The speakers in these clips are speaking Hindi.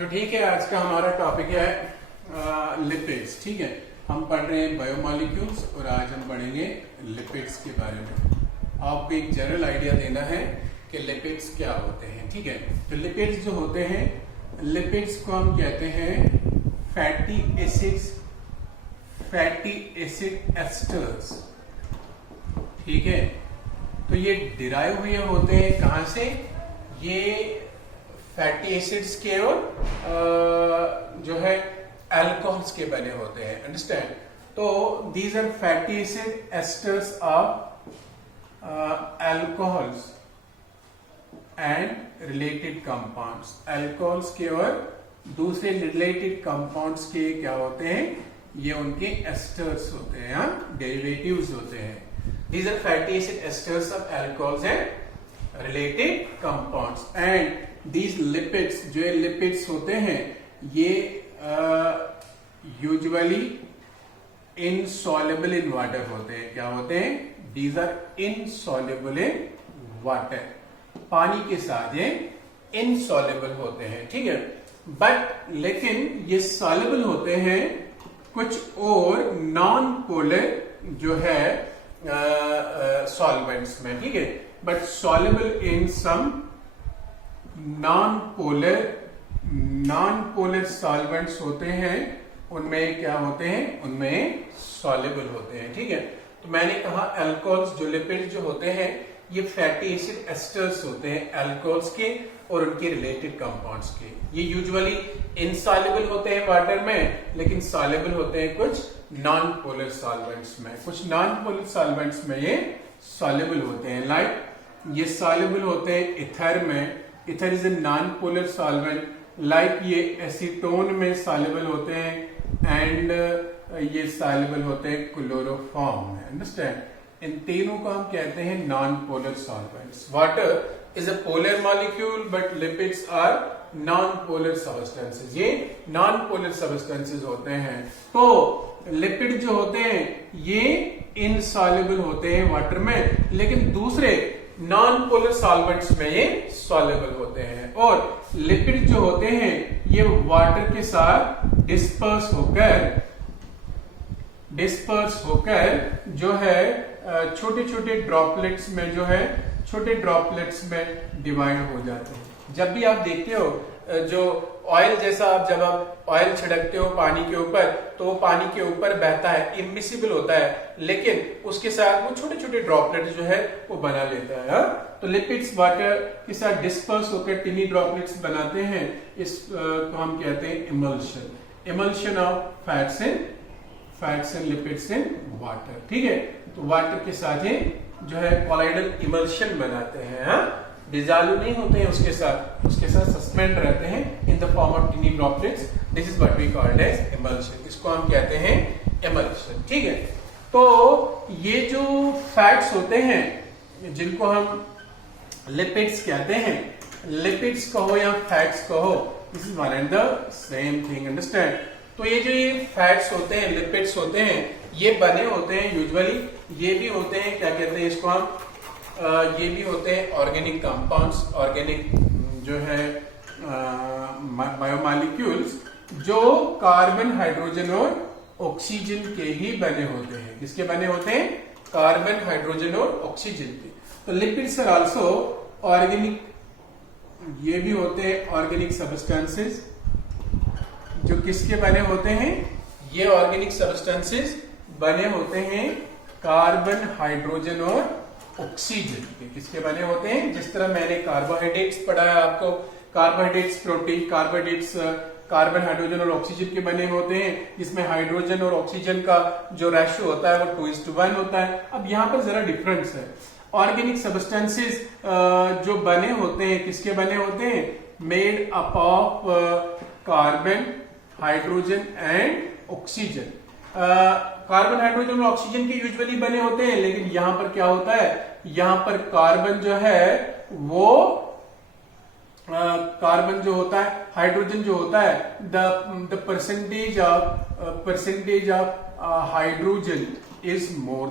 तो ठीक है, आज का हमारा टॉपिक है लिपिड्स। ठीक है, हम पढ़ रहे हैं बायोमॉलिक्यूल्स और आज हम पढ़ेंगे लिपिड्स के बारे में। आपको एक जनरल आइडिया देना है कि लिपिड्स क्या होते हैं। ठीक है, तो लिपिड्स जो होते हैं, लिपिड्स को हम कहते हैं fatty acids, fatty acid asters. ठीक है, तो ये डिराइव हुए होते हैं कहां से? ये फैटी एसिड्स के और जो है अल्कोहल्स के बने होते हैं। अंडरस्टैंड? तो these are fatty acid esters of alcohols and related compounds. Alcohols के और दूसरे रिलेटेड कंपाउंड्स के क्या होते हैं? ये उनके एस्टर्स होते हैं, डेरिवेटिव्स होते हैं। These are fatty acid esters of alcohols and related compounds. And these lipids, जो ये lipids होते हैं, ये usually insoluble in water होते हैं। क्या होते हैं? These are insoluble in water. पानी के साथ ये insoluble होते हैं। ठीक है, बट लेकिन ये soluble होते हैं कुछ और नॉन पोलर जो है सॉल्वेंट्स में। ठीक है, but soluble in some non polar solvents होते हैं, उनमें क्या होते हैं? उनमें सॉल्युबल होते हैं। ठीक है, तो मैंने कहा अल्कोहल्स जो लिपिड्स जो होते हैं, ये फैटी एसिड एस्टर्स होते हैं अल्कोहल्स के और उनके रिलेटेड कंपाउंड्स के। ये यूजुअली इनसॉल्युबल होते हैं वाटर में, लेकिन सॉल्युबल होते हैं कुछ नॉन पोलर सॉल्वेंट्स में। कुछ नॉन पोलर सॉल्वेंट्स में ये सॉल्युबल होते हैं। लाइक ये सॉल्युबल होते हैं इथर में। Ether is a non polar solvent. Like ये एसीटोन में सॉल्युबल होते हैं एंड ये सॉल्युबल होते हैं क्लोरोफॉर्म में। अंडरस्टैंड? इन तीनों को हम कहते हैं non polar solvents. Water is a polar molecule but lipids are non polar substances. ये नॉन पोलर सब्सटेंसेस होते हैं। तो लिपिड जो होते हैं ये इनसॉल्युबल होते हैं वाटर में, लेकिन दूसरे नॉन पोलर सॉल्वेंट्स में ये सॉल्युबल होते हैं। और लिपिड जो होते हैं ये वाटर के साथ डिस्पर्स होकर जो है छोटे छोटे ड्रॉपलेट्स में जो है छोटे ड्रॉपलेट्स में डिवाइड हो जाते हैं। जब भी आप देखते हो जो ऑयल जैसा, जब आप ऑयल छिड़कते हो पानी के ऊपर, तो वो पानी के ऊपर बहता है, इमिसिबल होता है, लेकिन उसके साथ वो छोटे छोटे ड्रॉपलेट जो है वो बना लेता है। तो लिपिड्स वाटर के साथ डिस्पर्स होकर टिनी ड्रॉपलेट्स बनाते हैं। इस को हम कहते हैं emulsion. Emulsion of fats and lipids in water. ठीक है, तो वाटर के साथ ही जो है कोलाइडल इमल्शन बनाते हैं। डिजॉल्व नहीं होते हैं उसके साथ सस्पेंड रहते हैं in the form of tiny droplets. This is what we called as emulsion. इसको हम कहते हैं इमल्शन। ठीक है, तो ये जो फैट्स होते हैं जिनको हम लिपिड्स कहते हैं, लिपिड्स कहो या फैट्स कहो, this is one and the same thing. Understand? तो ये जो ये फैट्स होते हैं, लिपिड्स होते हैं, ये बने होते हैं यूजुअली, ये भी होते हैं, क्या कहते हैं इसको हम, ये भी होते हैं ऑर्गेनिक कंपाउंड्स, ऑर्गेनिक जो है बायोमॉलिक्यूल्स, जो कार्बन, हाइड्रोजन और ऑक्सीजन के ही बने होते हैं। किसके बने होते हैं? कार्बन, हाइड्रोजन और ऑक्सीजन के। तो लिपिड्स आर आल्सो ऑर्गेनिक, ये भी होते हैं ऑर्गेनिक सब्सटेंसेस जो किसके बने होते हैं? ये ऑर्गेनिक सब्सटेंसेस बने होते हैं कार्बन, हाइड्रोजन और ऑक्सीजन के। किसके बने होते हैं? जिस तरह मैंने कार्बोहाइड्रेट्स पढ़ाया आपको, carbohydrates protein, carbohydrates carbon, hydrogen और ऑक्सीजन के बने होते हैं, जिसमें हाइड्रोजन और ऑक्सीजन का जो रेशियो होता है वो 2:1 होता है। अब यहाँ पर जरा डिफरेंस है। ऑर्गेनिक सब्सटेंसेस जो बने होते हैं, किसके बने होते हैं? Made up of carbon, hydrogen and oxygen. Carbon, hydrogen और ऑक्सीजन के यूजुअली बने होते हैं, लेकिन यहां पर क्या होता है? यहां पर कार्बन जो है वो कार्बन जो होता है, हाइड्रोजन जो होता है, the percentage of hydrogen is more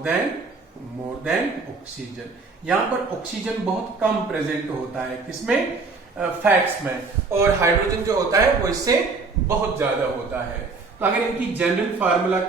than oxygen. यहां पर ऑक्सीजन बहुत कम प्रेजेंट होता है। किसमें? फैट्स में, और हाइड्रोजन जो होता है वो इससे बहुत ज्यादा होता है। तो अगर इनकी जनरल फार्मूला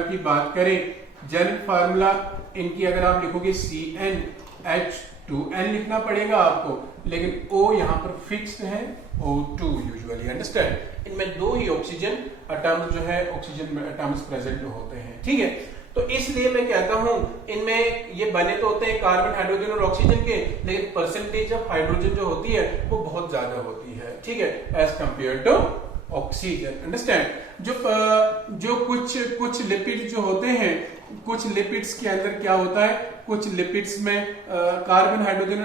की बात करें, जनरल फार्मूला इनकी अगर आप लिखोगे CnH2n लिखना पड़ेगा आपको, लेकिन O यहाँ पर फिक्स्ड है, O2 यूजुअली, अंडरस्टैंड। इनमें दो ही ऑक्सीजन एटम्स जो है, ऑक्सीजन एटम्स प्रेजेंट होते हैं, ठीक है। तो इसलिए मैं कहता हूं इनमें ये बने तो होते हैं कार्बन, हाइड्रोजन और ऑक्सीजन के, लेकिन परसेंटेज ऑफ हाइड्रोजन जो होती है वो बहुत ज्यादा होती है, ठीक है, as compare to oxygen, understand. जो कुछ लिपिड जो होते हैं, कुछ लिपिड्स के अंदर क्या होता है, कुछ लिपिड्स में कार्बन, हाइड्रोजन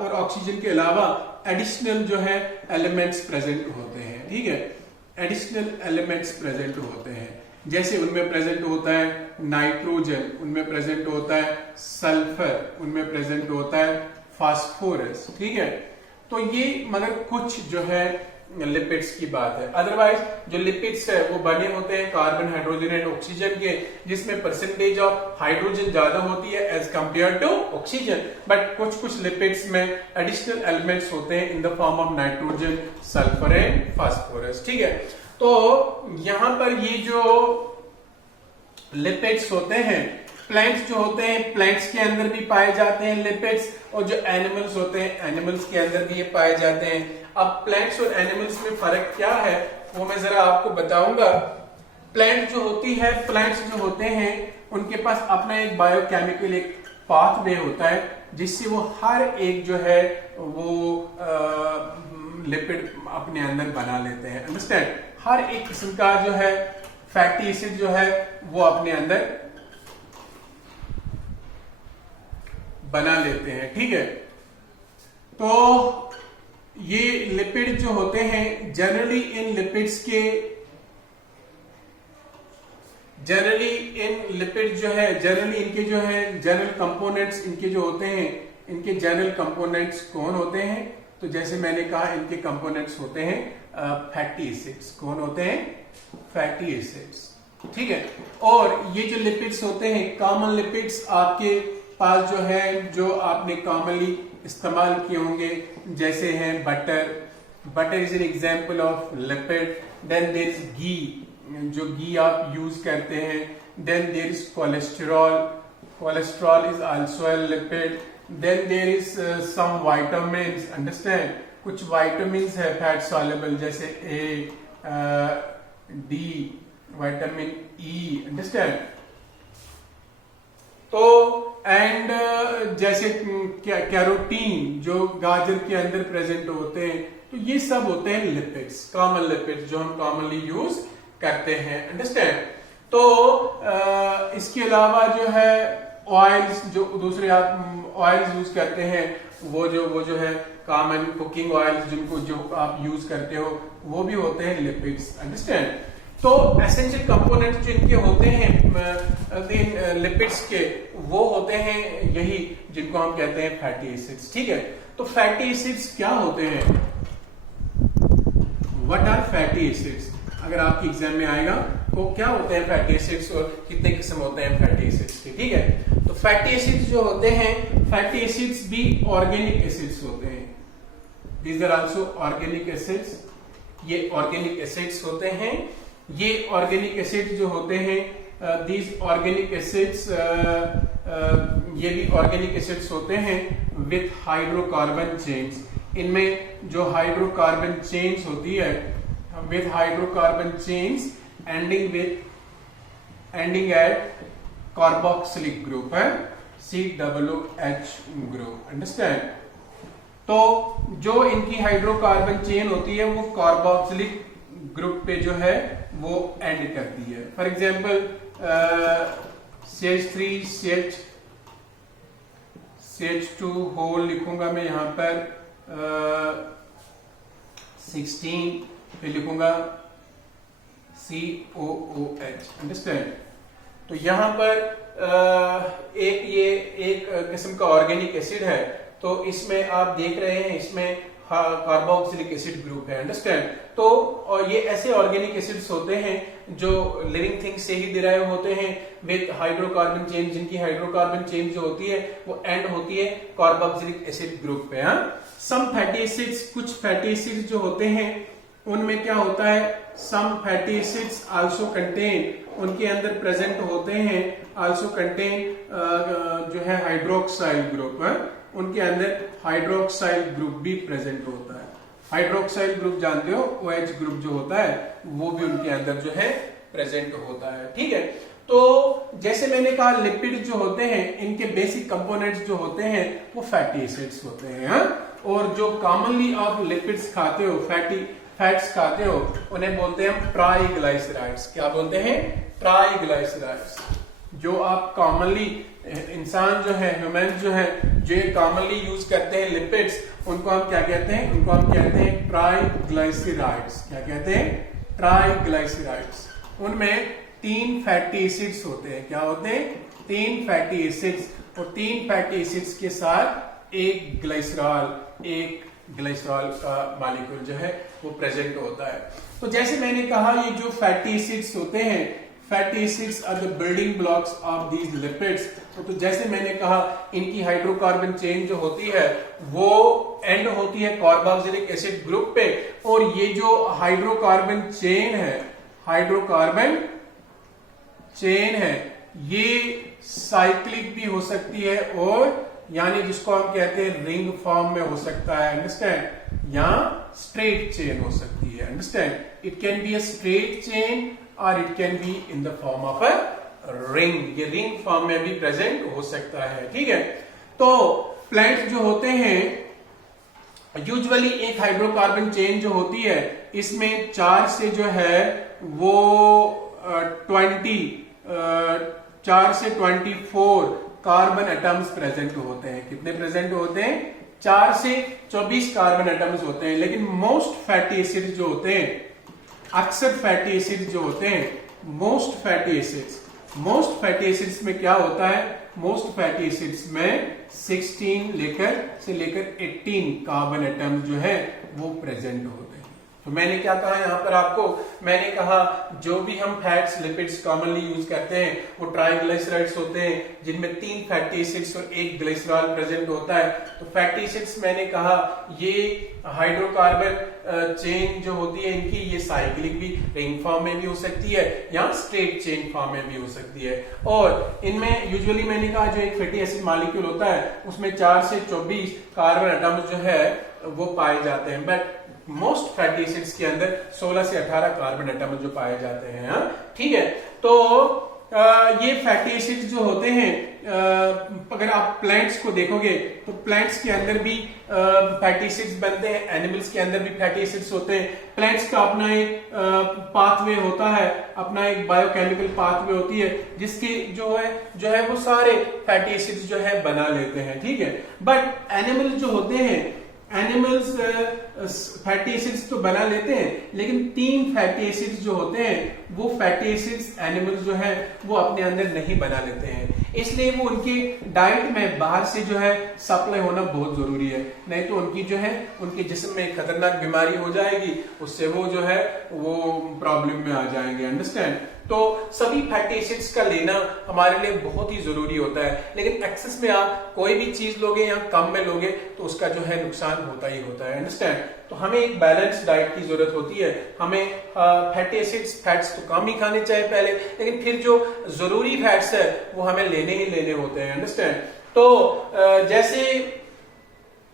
और ऑक्सीजन के अलावा एडिशनल जो है एलिमेंट्स प्रेजेंट होते हैं, ठीक है, एडिशनल एलिमेंट्स प्रेजेंट होते हैं। जैसे उनमें प्रेजेंट होता है नाइट्रोजन, उनमें प्रेजेंट होता है सल्फर, उनमें प्रेजेंट होता है फास्फोरस, ठीक है। तो ये मगर कुछ जो है लिपिड्स की बात है। अदरवाइज जो लिपिड्स है वो बने होते हैं कार्बन, हाइड्रोजन एंड ऑक्सीजन के, जिसमें परसेंटेज ऑफ हाइड्रोजन ज्यादा होती है as compare to oxygen. But कुछ लिपिड्स में एडिशनल एलिमेंट्स होते हैं in the form of nitrogen, sulphur and phosphorus, ठीक है। तो यहां पर ये जो लिपिड्स होते हैं, प्लांट्स जो होते हैं, प्लांट्स के अंदर भी पाए जाते हैं लिपिड्स, और जो एनिमल्स होते हैं, एनिमल्स के अंदर भी ये पाए जाते हैं। अब प्लांट्स और एनिमल्स में फर्क क्या है वो मैं जरा आपको बताऊंगा। प्लांट्स जो होते हैं उनके पास अपना एक बायोकेमिकल एक पाथवे होता है, जिससे वो हर एक जो है वो लिपिड अपने अंदर बना लेते हैं, अंडरस्टैंड। हर एक किस्म का जो है फैटी एसिड जो है वो अपने अंदर बना लेते हैं, ठीक है। तो ये लिपिड जो होते हैं जनरली इन लिपिड जो है जनरली इनके जो है जनरल कंपोनेंट्स इनके जो होते हैं, इनके जनरल कंपोनेंट्स कौन होते हैं? तो जैसे मैंने कहा इनके कंपोनेंट्स होते हैं फैटी एसिड्स। कौन होते हैं? फैटी एसिड्स, ठीक है। और ये जो लिपिड्स होते हैं कॉमन लिपिड्स आपके पास जो है, जो आपने कॉमनली इस्तेमाल किए होंगे, जैसे हैं butter is an example of lipid. Then there is ghee, जो घी आप यूज करते हैं। Then there is cholesterol is also a lipid. Then there is some vitamins, understand. कुछ विटामिन्स है फैट सॉल्युबल, जैसे A, D, vitamin E, understand. तो एंड जैसे कैरोटीन जो गाजर के अंदर प्रेजेंट होते हैं, तो ये सब होते हैं लिपिड्स, कॉमन लिपिड्स जो हम कॉमनली यूज करते हैं, अंडरस्टैंड। तो इसके अलावा जो है ऑयल्स, जो दूसरे आप ऑयल्स यूज करते हैं, वो जो है कॉमन कुकिंग ऑयल्स जिनको जो आप यूज करते हो, वो भी होते हैं लिपिड्स, अंडरस्टैंड। तो एसेंशियल कंपोनेंट्स जो इनके होते हैं लिपिड्स के, वो होते हैं यही जिनको हम कहते हैं फैटी एसिड्स, ठीक है। तो फैटी एसिड्स क्या होते हैं? What are fatty acids? अगर आपके एग्जाम में आएगा तो क्या होते हैं फैटी एसिड्स और कितने किस्म होते हैं फैटी एसिड्स के, ठीक है। तो फैटी एसिड्स जो होते हैं, फैटी एसिड्स भी ऑर्गेनिक एसिड्स होते हैं। These are also organic acids. ये ऑर्गेनिक एसिड्स होते हैं। ये ऑर्गेनिक एसिड जो होते हैं, दीज ऑर्गेनिक एसिड्स, ये भी ऑर्गेनिक एसिड्स होते हैं विथ हाइड्रोकार्बन चेन्स। इनमें जो हाइड्रोकार्बन चेन्स होती है, with hydrocarbon chains ending eight carboxylic group है, COOH ग्रुप, अंडरस्टैंड। तो जो इनकी हाइड्रोकार्बन चेन होती है वो कार्बोक्सिलिक ग्रुप पे जो है वो एंड करती है। For example CH3 CH2 whole लिखूंगा मैं यहां पर 16, फिर लिखूंगा COOH, अंडरस्टैंड। तो यहां पर एक किस्म का ऑर्गेनिक एसिड है, तो इसमें आप देख रहे हैं इसमें कार्बोक्सिलिक एसिड ग्रुप है, अंडरस्टैंड। तो और ये ऐसे ऑर्गेनिक एसिड्स होते हैं जो लिविंग थिंग्स से ही डिराइव होते हैं विद हाइड्रोकार्बन चेन, जिनकी हाइड्रोकार्बन चेन जो होती है वो एंड होती है कार्बोक्सिलिक एसिड ग्रुप पे, हाँ, सम फैटी एसिड्स, कुछ फैटी एसिड्स जो होते हैं उनमें क्या होता है, सम फैटी एसिड्स आल्सो कंटेन, उनके अंदर प्रेजेंट होते हैं, आल्सो कंटेन जो है हाइड्रोक्साइल ग्रुप, उनके अंदर हाइड्रोक्साइल ग्रुप भी प्रेजेंट होता है। हाइड्रोक्साइल ग्रुप जानते हो, OH ग्रुप जो होता है वो भी उनके अंदर जो है प्रेजेंट होता है। ठीक है, तो जैसे मैंने कहा लिपिड जो होते हैं इनके बेसिक कंपोनेंट्स जो होते हैं वो फैटी एसिड्स होते हैं, और जो कॉमनली आप लिपिड्स खाते हो, फैट्स खाते हो, उन्हें बोलते हैं ट्राइग्लाइसराइड्स। क्या बोलते हैं, ट्राइग्लाइसराइड्स। जो आप कॉमनली इंसान जो है, ह्यूमन जो है, जो कॉमनली यूज करते हैं लिपिड्स, उनको हम क्या कहते हैं, उनको हम कहते हैं ट्राइग्लाइसराइड्स। क्या कहते हैं, ट्राइग्लाइसराइड्स। उनमें 3 फैटी एसिड्स होते हैं। क्या होते हैं, 3 फैटी एसिड्स, और 3 फैटी एसिड्स के साथ एक ग्लिसरॉल का मॉलिक्यूल जो है वो प्रेजेंट होता है। तो जैसे मैंने कहा, ये जो फैटी एसिड्स होते हैं, fatty acids are the building blocks of these lipids. तो जैसे मैंने कहा, इनकी हाइड्रोकार्बन चेन जो होती है वो एंड होती है कार्बोक्सिलिक एसिड ग्रुप पे, और ये जो हाइड्रोकार्बन चेन है, हाइड्रोकार्बन चेन है, ये साइक्लिक भी हो सकती है, और यानी जिसको हम कहते हैं रिंग फॉर्म में हो सकता है, अंडरस्टैंड, या स्ट्रेट चेन हो सकती है, understand. It can be a straight chain और it can be in the form of a ring. ये रिंग फॉर्म में भी प्रेजेंट हो सकता है। ठीक है, तो प्लांट्स जो होते हैं यूजुअली एक हाइड्रोकार्बन चेन जो होती है, इसमें 4 से जो है वो 4 से 24 कार्बन एटम्स प्रेजेंट होते हैं। कितने प्रेजेंट होते हैं, 4 से 24 कार्बन एटम्स होते हैं। लेकिन मोस्ट फैटी एसिड जो होते हैं, अक्सर फैटी एसिड जो होते हैं, मोस्ट फैटी एसिड्स में क्या होता है, मोस्ट फैटी एसिड्स में 16 से लेकर 18 कार्बन एटम्स जो है वो प्रेजेंट होते हैं। तो मैंने क्या कहा यहाँ पर आपको, मैंने कहा जो भी हम फैट्स, लिपिड्स कॉमनली यूज करते हैं वो ट्राइग्लिसराइड्स होते हैं, जिनमें 3 फैटी एसिड्स और 1 ग्लिसरॉल प्रेजेंट होता है। तो फैटी एसिड्स मैंने कहा ये हाइड्रोकार्बन चेन जो होती है इनकी, ये साइक्लिक भी रिंग फॉर्म में भी हो सकती है या स्ट्रेट चेन फॉर्म में भी हो सकती है। और इनमें यूजुअली मैंने कहा जो एक फैटी एसिड मॉलिक्यूल होता है उसमें 4 से 24 कार्बन एटम्स जो है वो पाए जाते हैं, बट मोस्ट फैटी एसिड्स के अंदर 16 से 18 कार्बन एटम जो पाए जाते हैं। ठीक है, तो ये फैटी एसिड्स जो होते हैं, अगर आप प्लांट्स को देखोगे तो प्लांट्स के अंदर भी फैटी एसिड्स बनते हैं, एनिमल्स के अंदर भी फैटी एसिड्स होते हैं। प्लांट्स का अपना एक पाथवे होता है, अपना एक बायोकेमिकल पाथवे होती है, जिसके जो है वो सारे फैटी एसिड्स जो है बना लेते हैं। ठीक है, बट एनिमल्स जो होते हैं, एनिमल्स फैटी एसिड्स तो बना लेते हैं, लेकिन 3 फैटी एसिड्स जो होते हैं वो फैटी एसिड्स एनिमल्स जो है वो अपने अंदर नहीं बना लेते हैं। इसलिए वो उनके डाइट में बाहर से जो है सप्लाई होना बहुत जरूरी है, नहीं तो उनकी जो है उनके जिस्म में खतरनाक बीमारी हो जाएगी, उससे वो जो है वो प्रॉब्लम में आ जाएंगे, अंडरस्टैंड। तो सभी फैटी एसिड्स का लेना हमारे लिए बहुत ही जरूरी होता है, लेकिन एक्सेस में आप कोई भी चीज लोगे या कम में लोगे तो उसका जो है नुकसान होता ही होता है, अंडरस्टैंड। तो हमें एक बैलेंस डाइट की जरूरत होती है। हमें फैटी एसिड्स, फैट्स तो कम ही खाने चाहिए पहले, लेकिन फिर जो जरूरी फैट्स है वो हमें लेने ही लेने होते हैं, अंडरस्टैंड। तो जैसे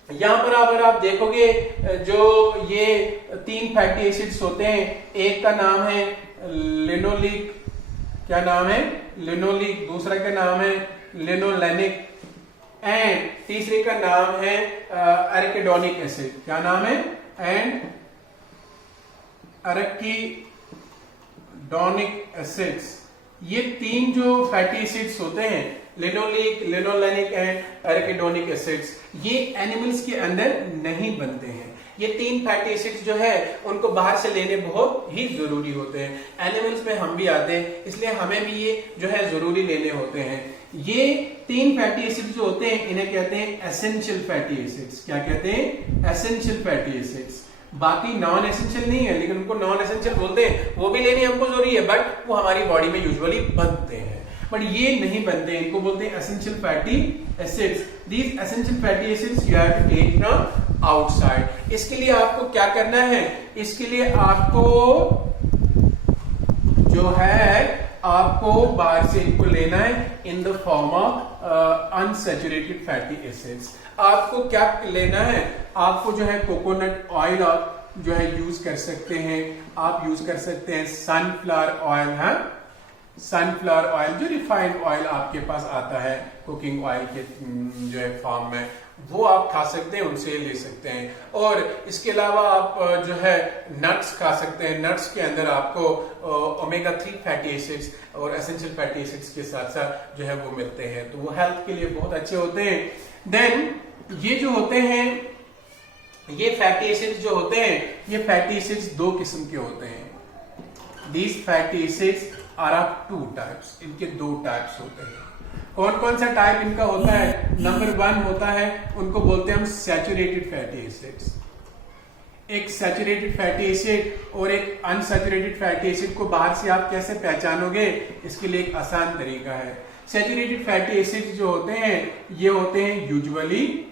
यहां पर अगर आप देखोगे जो ये 3 फैटी एसिड्स होते हैं, एक का नाम है लिनोलिक, क्या नाम है, लिनोलिक, दूसरा का नाम है लिनोलेनिक, एंड तीसरे का नाम है एरिकिडोनिक एसिड। क्या नाम है, एंड एरिकिडोनिक एसिड्स। ये 3 जो फैटी एसिड्स होते हैं, लिनोलिक, लिनोलेनिक एंड एरिकिडोनिक एसिड्स, ये एनिमल्स के अंदर नहीं बनते हैं। ये 3 फैटी एसिड्स जो है उनको बाहर से लेने बहुत ही जरूरी होते हैं। एनिमल्स में हम भी आते हैं, इसलिए हमें भी ये जो है जरूरी लेने होते हैं। ये 3 फैटी एसिड्स जो होते हैं इन्हें कहते हैं एसेंशियल फैटी एसिड्स। क्या कहते हैं, एसेंशियल फैटी एसिड्स। बाकी नॉन एसेंशियल नहीं है, लेकिन उनको नॉन एसेंशियल बोलते हैं, वो भी लेने हमको जरूरी है, बट वो हमारी बॉडी में यूजुअली बनते हैं, बट ये नहीं बनते, इनको बोलते हैं essential fatty acids. These essential fatty acids you have to take from outside. इसके लिए आपको क्या करना है, इसके लिए आपको जो है आपको बाहर से इनको लेना है इन the form of unsaturated fatty acids. आपको क्या लेना है, आपको जो है कोकोनट ऑयल आप जो है यूज कर सकते हैं, आप यूज कर सकते हैं सनफ्लावर ऑयल है, सनफ्लावर ऑयल जो रिफाइंड ऑयल आपके पास आता है कुकिंग ऑयल के जो है फॉर्म में, वो आप खा सकते हैं, उनसे ले सकते हैं। और इसके अलावा आप जो है नट्स खा सकते हैं। नट्स के अंदर आपको ओमेगा 3 फैटी एसिड्स और एसेंशियल फैटी एसिड्स के साथ साथ जो है वो मिलते हैं, तो वो हेल्थ के लिए बहुत अच्छे होते हैं। देन ये जो होते हैं, ये फैटी एसिड्स जो होते हैं, ये फैटी एसिड्स दो किस्म के होते हैं। These fatty acids are of 2 types, इनके 2 टाइप्स होते हैं। कौन कौन सा टाइप इनका होता है? नंबर 1 होता है, उनको बोलते हैं हम सैचुरेटेड फैटी एसिड्स। एक सैचुरेटेड फैटी एसिड और एक अनसैचुरेटेड फैटी एसिड को बाहर से आप कैसे पहचानोगे, इसके लिए एक आसान तरीका है। सैचुरेटेड फैटी एसिड जो होते हैं, ये होते हैं usually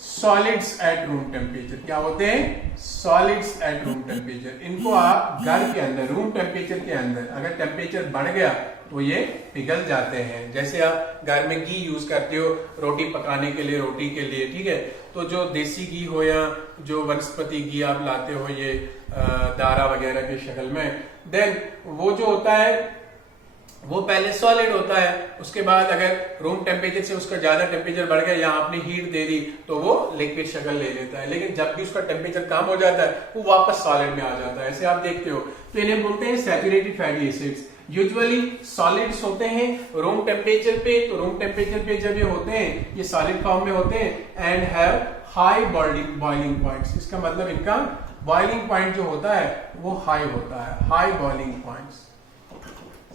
solids at room temperature. क्या होते हैं? Solids at room temperature. इनको आप घर के अंदर रूम टेम्परेचर के अंदर अगर टेम्परेचर बढ़ गया तो ये पिघल जाते हैं। जैसे आप घर में घी यूज करते हो रोटी पकाने के लिए, रोटी के लिए, ठीक है, तो जो देसी घी हो या जो वनस्पति घी आप लाते हो ये दारा वगैरह की शक्ल में, देन वो जो होता है वो पहले सॉलिड होता है, उसके बाद अगर रूम टेम्परेचर से उसका ज्यादा टेम्परेचर बढ़ गया या आपने हीट दे दी तो वो लिक्विड शक्ल ले लेता है। लेकिन जब भी उसका टेम्परेचर कम हो जाता है वो वापस सॉलिड में आ जाता है, ऐसे आप देखते हो। तो इन्हें बोलते हैं saturated fatty acids. Usually solids होते हैं रूम टेम्परेचर पे, तो रूम टेम्परेचर पे जब ये होते हैं ये सॉलिड फॉर्म में होते हैं and have high boiling points. इसका मतलब इनका बॉइलिंग पॉइंट जो होता है वो हाई होता है, हाई बॉइलिंग पॉइंट्स।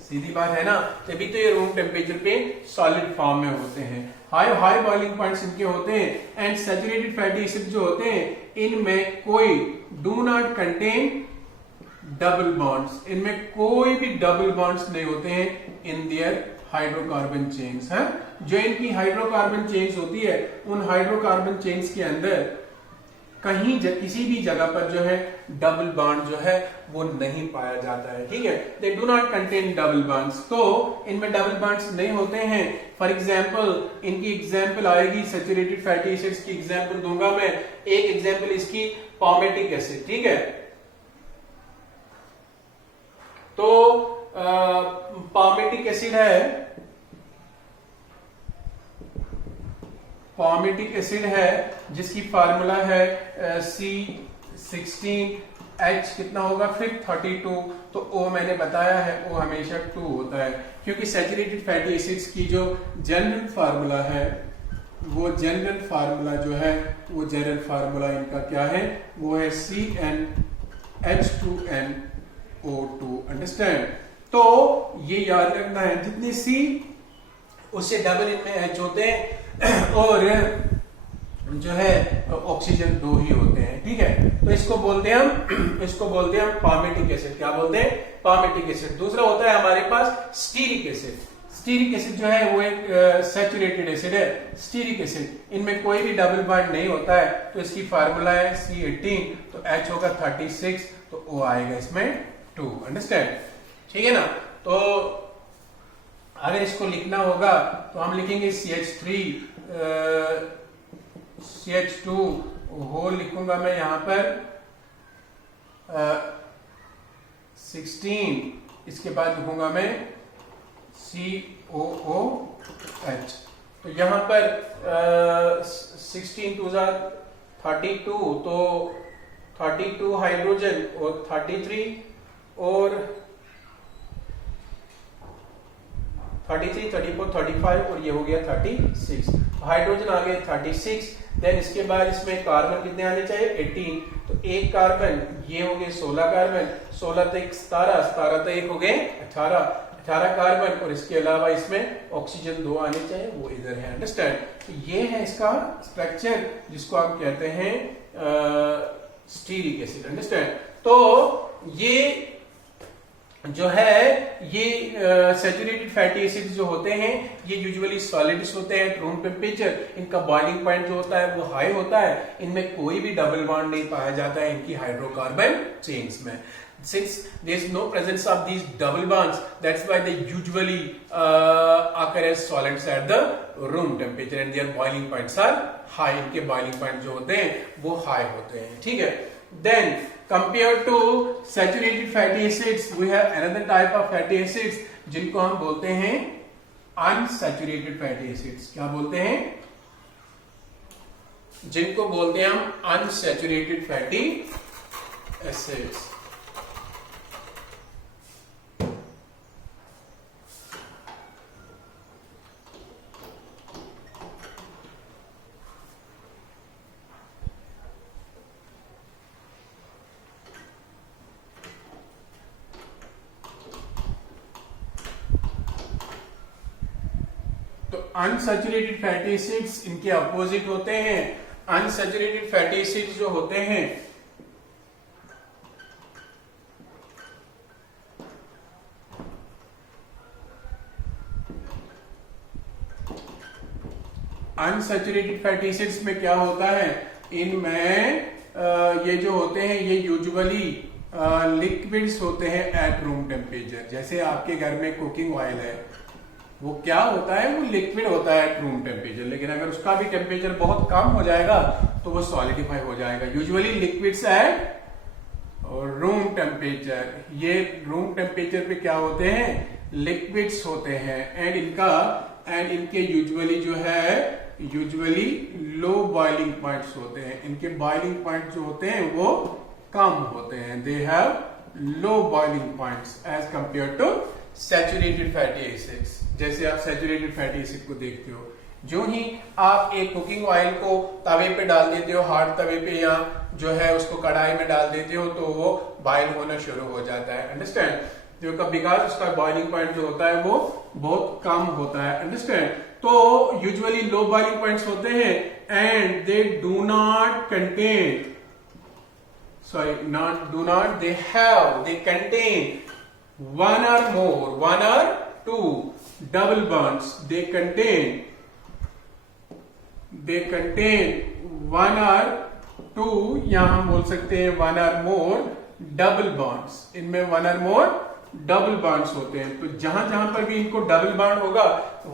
सीधी बात है ना, तभी तो ये रूम टेम्परेचर पे सॉलिड फॉर्म में होते हैं। हाई बॉइलिंग पॉइंट्स इनके होते हैं। एंड सैचुरेटेड फैटी एसिड जो होते हैं इनमें कोई do not contain double bonds, इनमें कोई भी डबल बॉन्ड्स नहीं होते हैं इन दियर हाइड्रोकार्बन चेन्स है। जो इनकी हाइड्रोकार्बन चेन्स होती है उन हाइड्रोकार्बन चेन्स के अंदर कहीं किसी भी जगह पर जो है डबल बॉन्ड जो है वो नहीं पाया जाता है, ठीक है। They do not contain double bonds, तो इनमें डबल बॉन्ड्स नहीं होते हैं। फॉर एग्जांपल इनकी एग्जांपल आएगी, सैचुरेटेड फैटी एसिड्स की एग्जांपल दूंगा मैं। एक एग्जांपल इसकी पामेटिक एसिड, ठीक है। तो पामेटिक एसिड है, पामेटिक एसिड है जिसकी फार्मूला है C16H कितना होगा फिर 32। तो O मैंने बताया है O हमेशा 2 होता है, क्योंकि सैचुरेटेड फैटी एसिड्स की जो जनरल फार्मूला है वो जनरल फार्मूला जो है वो जनरल फार्मूला इनका क्या है, वो है CnH2nO2। अंडरस्टैंड? तो ये याद रखना है, जितनी C उससे डबल इनमें H होते हैं और जो है ऑक्सीजन 2 ही होते हैं, ठीक है। तो इसको बोलते हैं हम पामेटिक एसिड। क्या बोलते हैं? Palmitic acid. दूसरा होता है हमारे पास स्टीरिक एसिड। स्टीरिक एसिड जो है वो एक सैचुरेटेड एसिड है। स्टीरिक एसिड इनमें कोई भी डबल बॉन्ड नहीं होता है, तो इसकी फार्मूला है C18, तो H होगा 36, तो O आएगा इसमें 2। अंडरस्टैंड? ठीक है ना। तो अगर इसको लिखना होगा तो हम लिखेंगे CH2 होल लिखूंगा मैं यहां पर 16, इसके बाद लिखूंगा मैं COOH। तो यहां पर 16 2 32, तो 32 हाइड्रोजन और 33 और 33, 34, 35 और ये हो गया 36। हाइड्रोजन आ गए 36। देन इसके बाद इसमें कार्बन कितने आने चाहिए? 18। तो एक कार्बन, ये हो गए 16 कार्बन, 16 तो 1 17, 17 तो 1 हो गए 18 कार्बन, और इसके अलावा इसमें ऑक्सीजन 2 आने चाहिए, वो इधर है। अंडरस्टैंड? तो ये है इसका स्ट्रक्चर जिसको हम कहते हैं स्टीरिक एसिड। अंडरस्टैंड? तो ये जो है ये सैचुरेटेड फैटी एसिड्स जो होते हैं ये यूजुअली सॉलिड्स होते हैं रूम टेम्परेचर। इनका बॉइलिंग पॉइंट जो होता है वो हाई होता है। इनमें कोई भी डबल बॉन्ड नहीं पाया जाता है इनकी हाइड्रोकार्बन चेन्स में। Since there is no presence of these double bonds, that's why they usually occur as solids at the room temperature and their boiling points are high. इनके boiling point जो होते हैं वो high होते हैं, ठीक है। Then compared to saturated fatty acids, we have another type of fatty acids जिनको हम बोलते हैं unsaturated fatty acids। क्या बोलते हैं? जिनको बोलते हैं हम unsaturated fatty acids। Unsaturated fatty acids इनके अपोजिट होते हैं। अनसैचुरेटेड फैटी एसिड्स जो होते हैं अनसैचुरेटेड फैटी एसिड्स में क्या होता है, इनमें ये जो होते हैं ये यूजुअली लिक्विड्स होते हैं एट रूम टेम्परेचर। जैसे आपके घर में कुकिंग ऑयल है, वो क्या होता है, वो लिक्विड होता है एट रूम टेम्परेचर, लेकिन अगर उसका भी टेम्परेचर बहुत कम हो जाएगा तो वो सॉलिडिफाई हो जाएगा। Usually liquids at room temperature, ये रूम टेम्परेचर पे क्या होते हैं, लिक्विड्स होते हैं। एंड इनके यूजुअली जो है लो बॉइलिंग पॉइंट्स होते हैं। इनके बॉइलिंग पॉइंट जो होते हैं वो कम होते हैं। They have low boiling points as compare to saturated fatty acids. जैसे आप सैचुरेटेड फैटी एसिड को देखते हो, जो ही आप एक कुकिंग ऑयल को तवे पे डाल देते हो, हार्ड तवे पे, या जो है उसको कढ़ाई में डाल देते हो, तो वो बॉइल होना शुरू हो जाता है। अंडरस्टैंड? बिकॉज उसका बॉइलिंग पॉइंट जो होता है वो बहुत कम होता है। अंडरस्टैंड? तो यूजुअली लो बॉइलिंग पॉइंट्स होते हैं and they do not contain they contain one or two double bonds। they contain one or two, या हम बोल सकते हैं one or more double bonds। इनमें one or more double bonds होते हैं। तो जहां जहां पर भी इनको डबल बॉन्ड होगा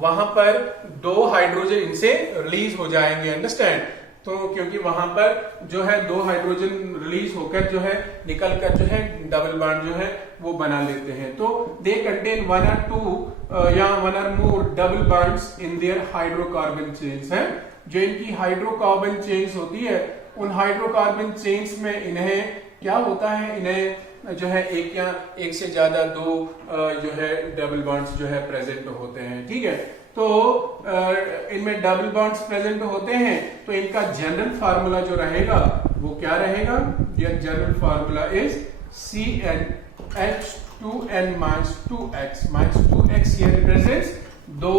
वहां पर दो हाइड्रोजन इनसे रिलीज हो जाएंगे। अंडरस्टैंड? तो क्योंकि वहां पर जो है दो हाइड्रोजन रिलीज होकर जो है निकल कर जो है डबल बॉन्ड जो है वो बना लेते हैं। तो दे कंटेन वन और टू या वन और more double bonds in their hydrocarbon chains है। जो इनकी हाइड्रोकार्बन चेन्स होती है, उन हाइड्रोकार्बन चेन्स में इन्हें क्या होता है, इन्हें जो है एक से ज्यादा दो जो है डबल बॉन्ड्स जो है प्रेजेंट होते हैं। ठीक है? तो इनमें डबल बॉन्ड्स प्रेजेंट होते हैं, तो इनका जनरल फार्मूला जो रहेगा वो क्या रहेगा? यह general formula is CnH2n-2x। -2x ये रिप्रेजेंट्स दो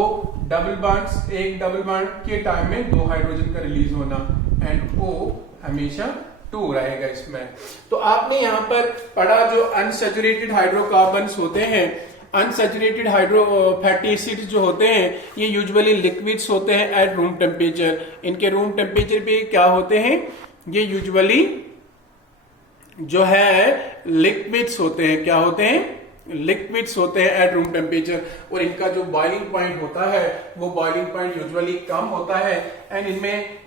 डबल बॉन्ड्स, एक डबल बॉन्ड के टाइम में दो हाइड्रोजन का रिलीज होना, एंड O हमेशा 2 रहेगा इसमें। तो आपने यहां पर पढ़ा जो अनसैचुरेटेड हाइड्रोकार्बन्स होते हैं, अनसैचुरेटेड फैटी एसिड्स जो होते हैं, ये यूजुअली लिक्विड्स होते हैं एट रूम टेम्परेचर। इनके रूम टेम्परेचर पे क्या होते हैं, ये यूजुअली जो है लिक्विड्स होते हैं। क्या होते हैं? लिक्विड्स होते हैं एट रूम टेम्परेचर। और इनका जो बॉइलिंग पॉइंट होता है वो बॉइलिंग पॉइंट यूजुअली कम होता है, एंड इनमें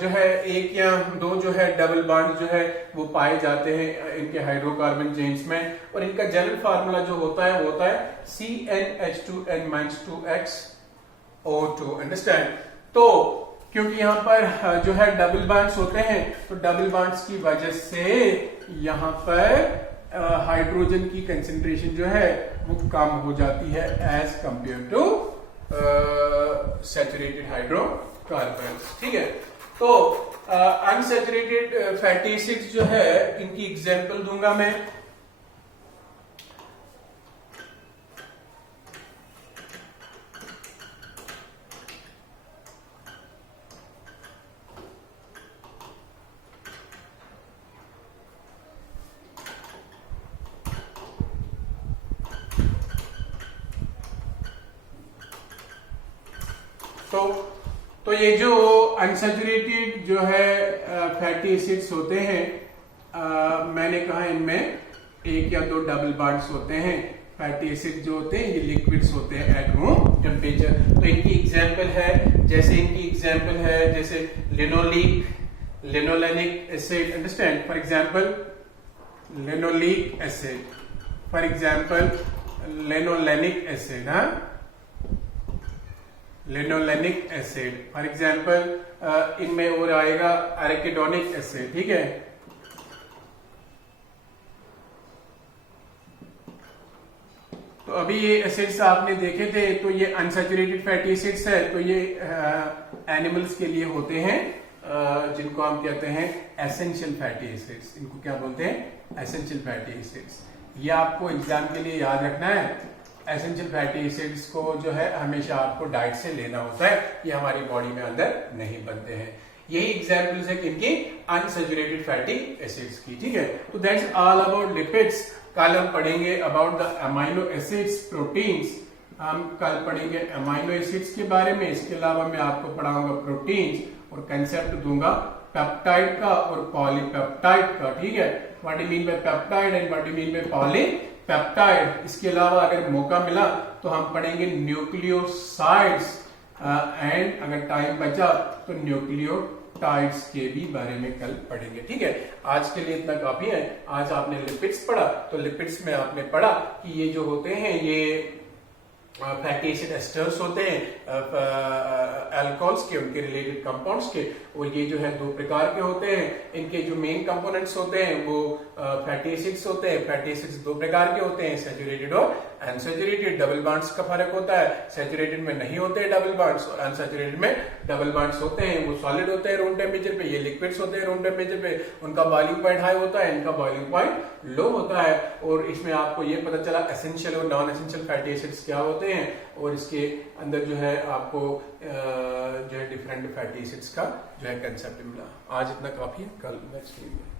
जो है एक या दो जो है डबल बॉन्ड जो है वो पाए जाते हैं इनके हाइड्रोकार्बन चेन्स में। और इनका जनरल फार्मूला जो होता है वो होता है CnH2n-2xO2। अंडरस्टैंड? तो क्योंकि यहाँ पर जो है डबल बॉन्ड्स होते हैं, तो डबल बॉन्ड्स की वजह से यहाँ पर हाइड्रोजन की कंसेंट्रेशन जो है वो कम हो जाती है as compare to saturated hydrocarbons. ठीक है? तो अनसैचुरेटेड फैटी एसिड्स जो है इनकी एग्जांपल दूंगा मैं। ये जो अनसैचुरेटेड जो है फैटी एसिड्स होते हैं, मैंने कहा इनमें एक या दो डबल बॉन्ड्स होते हैं। फैटी एसिड जो होते हैं ये लिक्विड्स होते हैं एट रूम टेम्परेचर। तो इनकी एग्जांपल है, जैसे linolenic acid, understand, for example linoleic acid, for example linolenic acid, linolenic acid, for example इनमें और आएगा एराकिडोनिक एसिड, ठीक है। तो अभी ये एसिड्स आपने देखे थे, तो ये अनसैचुरेटेड फैटी एसिड्स है, तो ये एनिमल्स के लिए होते हैं, जिनको हम कहते हैं एसेंशियल फैटी एसिड्स। इनको क्या बोलते हैं? Essential fatty acids. ये आपको एग्जाम के लिए याद रखना है। एसेंशियल फैटी एसिड्स को जो है हमेशा आपको डाइट से लेना होता है, ये हमारी बॉडी में अंदर नहीं बनते हैं। यही एग्जाम्पल्स है किनकी? अनसैचुरेटेड फैटी एसिड्स की, ठीक है। तो दैट्स ऑल अबाउट लिपिड्स। कल हम पढ़ेंगे about the amino acids, proteins. हम कल पढ़ेंगे अमाइनो एसिड्स के बारे में। इसके अलावा मैं आपको पढ़ाऊंगा प्रोटीन्स और कंसेप्ट दूंगा पेप्टाइड का और पॉलीपेप्टाइड का, ठीक है। What do mean by peptide and what do mean by polypeptide. इसके अलावा अगर मौका मिला तो हम पढ़ेंगे न्यूक्लियोसाइड्स एंड अगर टाइम बचा तो न्यूक्लियोटाइड्स के भी बारे में कल पढ़ेंगे, ठीक है। आज के लिए इतना काफी है। आज आपने लिपिड्स पढ़ा, तो लिपिड्स में आपने पढ़ा कि ये जो होते हैं ये फैटी एसिड एस्टर्स होते हैं, अल्कोहल्स के, उनके रिलेटेड कंपाउंड्स के। और ये जो है दो प्रकार के होते हैं। इनके जो मेन कंपोनेंट्स होते हैं वो फैटी एसिड्स होते हैं। फैटी एसिड्स दो प्रकार के होते हैं, सैचुरेटेड और अनसैचुरेटेड। डबल बॉन्ड्स का फर्क होता है, सैचुरेटेड में नहीं होते डबल बॉन्ड्स, और अनसैचुरेटेड में डबल बॉन्ड्स होते हैं। वो सॉलिड होते हैं रूम टेम्परेचर पे, ये लिक्विड्स होते हैं रूम टेम्परेचर पे। उनका बॉइलिंग पॉइंट हाई होता है, इनका बॉइलिंग पॉइंट लो होता है। और इसमें आपको ये पता चला एसेंशियल और नॉन एसेंशियल फैटी एसिड्स क्या होते हैं, और इसके अंदर जो है आपको जो है डिफरेंट फैटी एसिड्स का जो है कंसेप्ट मिला। आज इतना काफी है, कल नेक्स्ट वीडियो।